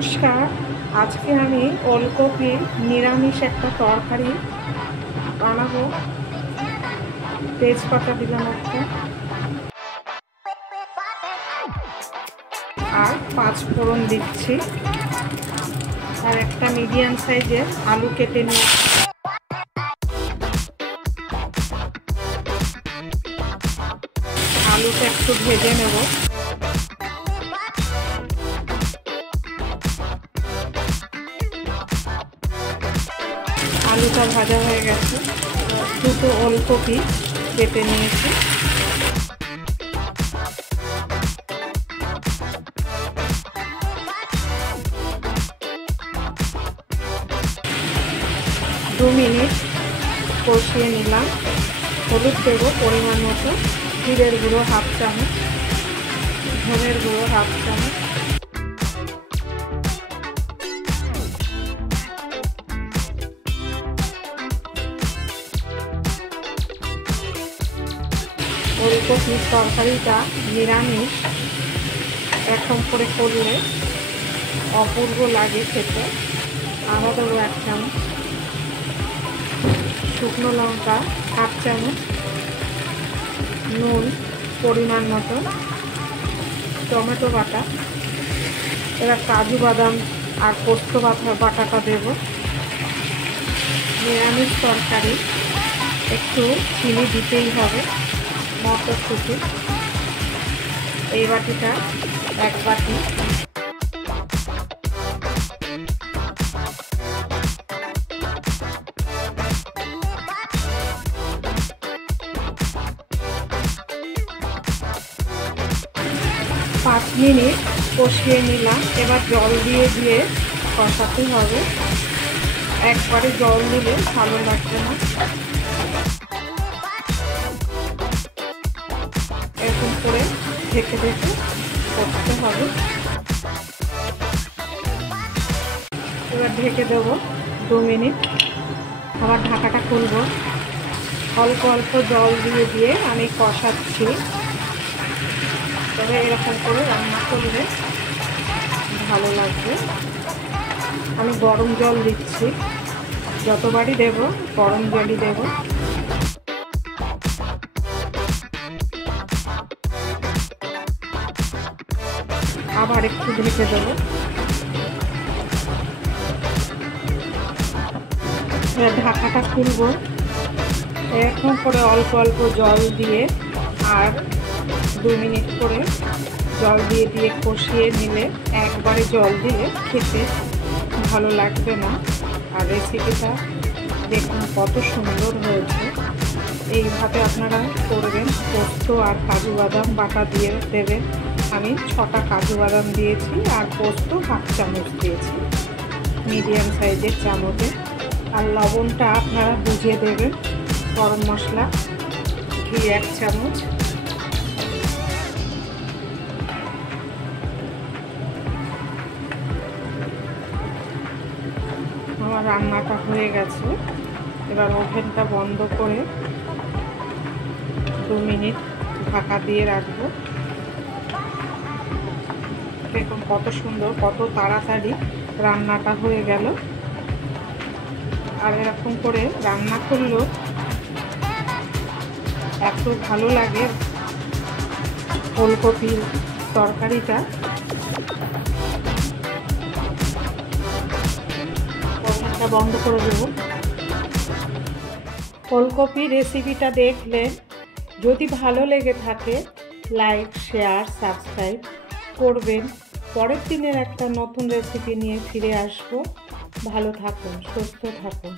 নমস্কার। আজকে আমি ওলকপি নিরামিষ একটা তরকারি বানাবো। তেজপাতা দিলাম একটা, আর 5 ফোড়ন দিচ্ছি, আর একটা মিডিয়াম সাইজের আলু কেটে নিয়ে আলুটা একটু ভেজে নেব। আলুটা ভাজা হয়ে গেছে, দুটো ওলকপি কেটে নিয়েছি। দু মিনিট কষিয়ে নিলাম। হলুদ দেবো পরিমাণ মতো, জিরের গুঁড়ো হাফ চামচ, ধনের গুঁড়ো হাফ চামচ, ওলকপির তরকারিটা নিরামিষ এরকম করে করলে অপূর্ব লাগে খেতে। আদা দেবো 1 চামচ, শুকনো লঙ্কা হাফ চামচ, নুন পরিমাণ মতো, টমেটো বাটা। এবার কাজু বাদাম আর পোস্ত বাটাটা দেব। নিরামিষ তরকারি একটু চিনি দিতেই হবে। মটরশুঁটি এই বাটিটা 1 বাটি, পাঁচ মিনিট কষিয়ে নিলাম। এবার জল দিয়ে কষাতে হবে। একবারে জল দিলে ভালো লাগবে না, এরকম করে ঢেকে করতে হবে। এবার ঢেকে দেবো 2 মিনিট। আবার ঢাকাটা খুলব। অল্প অল্প জল দিয়ে আমি কষাচ্ছি। তবে এরকম করে রান্না করলে ভালো লাগবে। আমি গরম জল দিচ্ছি, যতবারই দেব গরম জলই দেব। আবার একটু ঢেকে দেবো। ঢাকাটা খুলব। এরকম করে অল্প অল্প জল দিয়ে আর 2 মিনিট করে জল দিয়ে কষিয়ে নিলে একবারে জল দিয়ে খেতে ভালো লাগবে না। আর রেসিপিটা দেখুন কত সুন্দর হয়েছে। এইভাবে আপনারা করবেন। পোস্ত আর কাজু বাদাম বাটা দিয়ে দেবেন। আমি 6টা কাজু বাদাম দিয়েছি, আর পোস্ত হাফ চামচ দিয়েছি মিডিয়াম সাইজের চামচে। আর লবণটা আপনারা বুঝিয়ে দেবেন। গরম মশলা ঘি 1 চামচ। আমার রান্নাটা হয়ে গেছে। এবার ওভেনটা বন্ধ করে 2 মিনিট ঢাকা দিয়ে রাখবো। দেখুন কত সুন্দর, কত তাড়াতাড়ি রান্নাটা হয়ে গেল। আর এরকম করে রান্না করলেও এত ভালো লাগে ওলকপির তরকারিটা। ওভেনটা বন্ধ করে দেব। ওলকপি রেসিপিটা দেখলে যদি ভালো লেগে থাকে লাইক, শেয়ার, সাবস্ক্রাইব করবেন। পরের দিনের একটা নতুন রেসিপি নিয়ে ফিরে আসবো। ভালো থাকুন, সুস্থ থাকুন।